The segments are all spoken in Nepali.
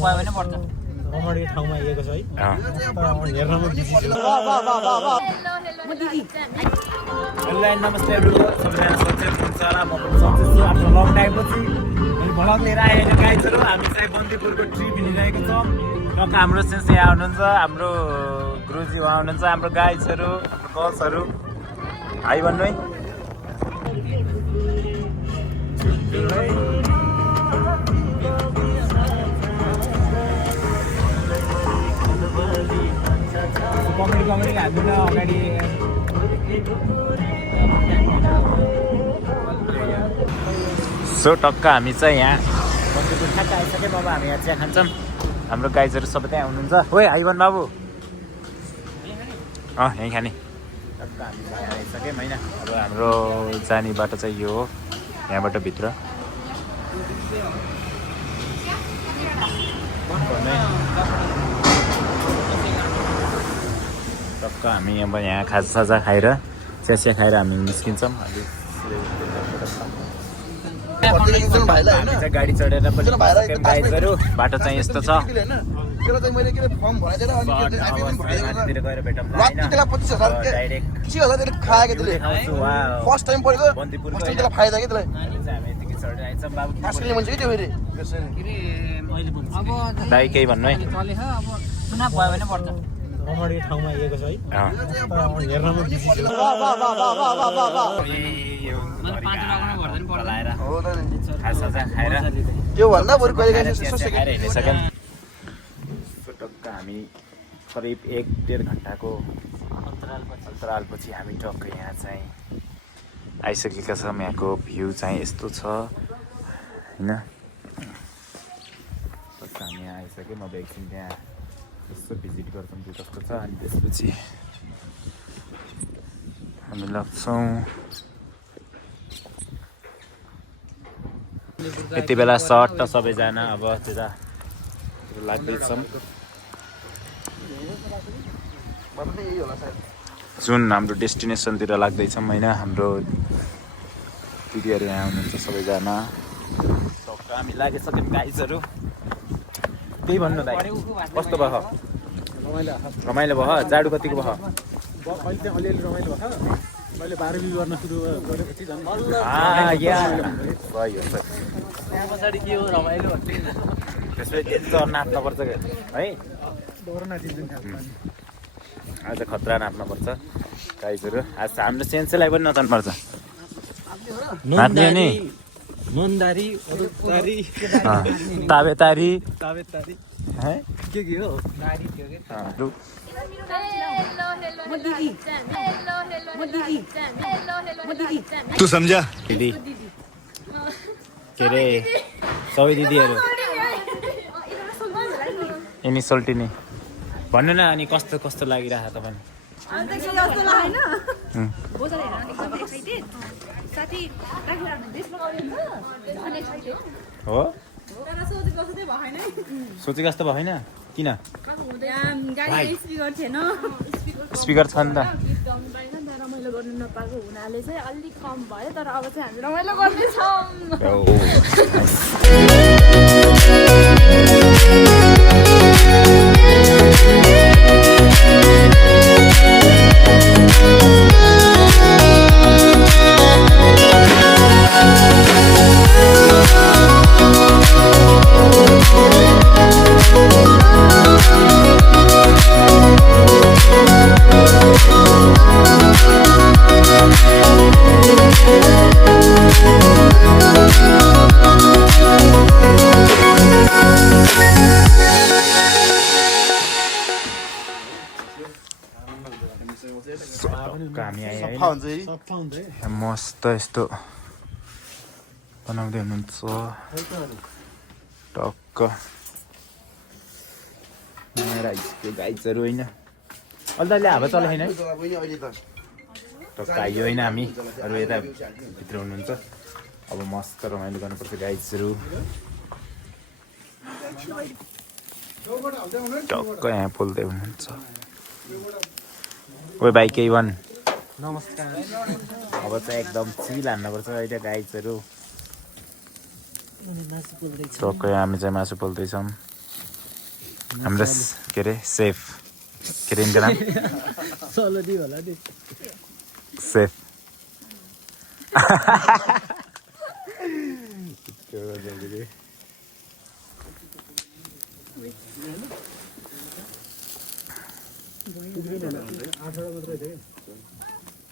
भयो भने पर्छ रमणीय ठाउँमा आएको छ है हेर्नमा बिजी छु हेलो नमस्ते एभ्रिवन सबैजना सन्चै हुनुहुन्छ र म पनि सन्चै छु आफ्नो लङ टाइम पछि मैले भ्लग लिएर आएको गाइजहरू हामी चाहिँ बन्दीपुरको ट्रिप हिँडिरहेको छौँ टक्क हाम्रो सेन्से आउनुहुन्छ हाम्रो गुरुजी उहाँ हुनुहुन्छ हाम्रो गाइजहरू हाम्रो गर्ल्सहरू हाई भन्नु है कमेडी हामी अगाडि सो टक्क हामी चाहिँ यहाँ बन्दीपुर ठ्याक्क आइसक्यौँ अब हामी यहाँ चिया खान्छौँ हाम्रो गाइजहरू सबै त्यहाँ हुनुहुन्छ ओए हाइवन बाबु यहीँ खाने टक्क हामी यहाँ आइसक्यौँ होइन अब हाम्रो जाने बाटो चाहिँ यो हो यहाँबाट भित्र टक्क हामी अब यहाँ खाजासाजा खाएर चिया खाएर हामी निस्किन्छौँ गाडी चढेर पनि गाइजहरू बाटो चाहिँ यस्तो छ गएर भेटौँ दाइ केही भन्नु है भयो भने पर्छ रमणीय ठाउँमा आएको छ है हेर्नमा बिजी छु टक्क हामी करिब 1-1.5 घन्टाको अन्तरालपछि हामी टक्क यहाँ चाहिँ आइसकेका छौँ यहाँको भ्यू चाहिँ यस्तो छ होइन टक्क हामी यहाँ आइसक्यौँ अब एकछिन त्यहाँ यसो भिजिट गर्छौँ त्यो कस्तो छ अनि त्यसपछि हामी लाग्छौँ यति बेला सर्ट त सबैजना अब त्यता लाग्दैछौँ जुन हाम्रो डेस्टिनेसनतिर लाग्दैछौँ होइन हाम्रो दिदीहरू यहाँ हुनुहुन्छ सबैजना हामी लागिसक्यौँ गाइजहरू त्यही भन्नु दाइ कस्तो भयो रमाइलो भयो जाडु कतिको भयो अलिअलि रमाइलो भयो मैले 12 गर्न सुरु गरेपछि भयो त्यहाँ पछाडि के हो रमाइलो त्यसपछि डेन्जर नाप्नुपर्छ है आज खतरा नाप्नुपर्छ गाइजहरू आज हाम्रो सेन्सेलाई पनि नचान्नुपर्छ नाच्ने नि नन्दारी अरुतारी ताबेतारी है के हो तू समझा दिदी के अरे सबै दिदीहरू यिनी सोल्टिनी भन्नु न अनि कस्तो कस्तो लागिरहेको तपाईँलाई हो सोचेको जस्तो भएन किन स्पिकर छ नि त रमाइलो गर्नु नपाएको हुनाले चाहिँ अलिक कम भयो तर अब चाहिँ हामी रमाइलो गर्दैछौँ हामी आयो मस्त यस्तो बनाउँदै हुनुहुन्छ टक्क गाइजहरू होइन अहिले हावा चला होइन टक्क आइयो होइन हामी अरू यता भित्र हुनुहुन्छ अब मस्त रमाइलो गर्नुपर्छ गाइजहरू टक्क यहाँ बोल्दै हुनुहुन्छ ओए भाइ केही भन् नमस्कार अब चाहिँ एकदम चिल हान्नुपर्छ अहिले गाइजहरू टक्कै हामी चाहिँ मासु पोल्दैछौँ हाम्रो के अरे सेफ के अरे यिनको नाम सलदी होला नि सेफ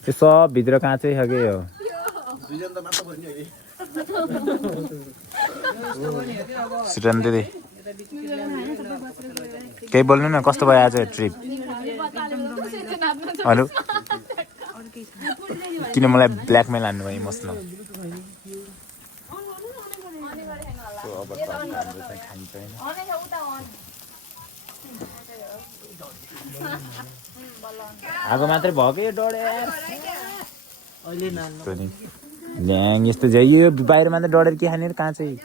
त्यो सब भित्र काँचै छ कि हो सुटन दिदी केही बोल्नु न कस्तो भयो आज ट्रिप हेलो किन मलाई ब्ल्याकमेल हान्नु भयो इमोसनल आगो मात्रै भयो कि डढे ल्याङ यस्तो यो बाहिर मात्रै डढेर के खाने कहाँ चाहिँ